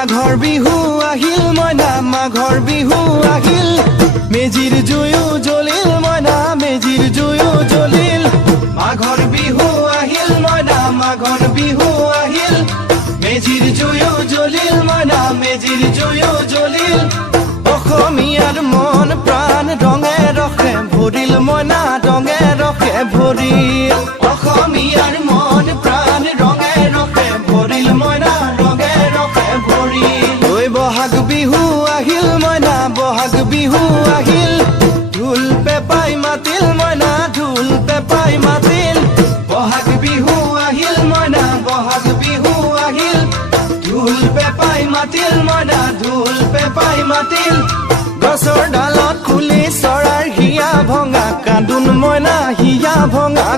মাঘৰ বিহু আহিল মইনা মাঘৰ বিহু আহিল মেজিৰ জুয়ো জ্বলিল মইনা মেজিৰ জুয়ো জ্বলিল মাঘৰ বিহু আহিল মইনা মাঘৰ বিহু আহিল মেজিৰ জুয়ো জ্বলিল মইনা মেজিৰ জুয়ো জ্বলিল অসমীয়াৰ মন প্ৰাণ ৰঙে ৰখে ভৰিল মইনা ৰঙে ৰখে ভৰিল অসমীয়াৰ মন প্ৰাণ ৰঙে ৰখে ভৰিল মইনা ৰঙে ৰখে ভৰিল ঐ বহাগ বিহু আহিল মইনা বহাগ বিহু আহিল ঢোল পেপাই মাতিল মইনা ঢোল পেপাই মাতিল বহাগ বিহু আহিল মইনা বহাগ বিহু আহিল ঢোল পেপাই মাতিল মইনা ঢোল পেপাই মাতিল গছৰ ডালত খুলি চৰাৰ হিয়া ভঙা কান্দোন মইনা হিয়া ভঙা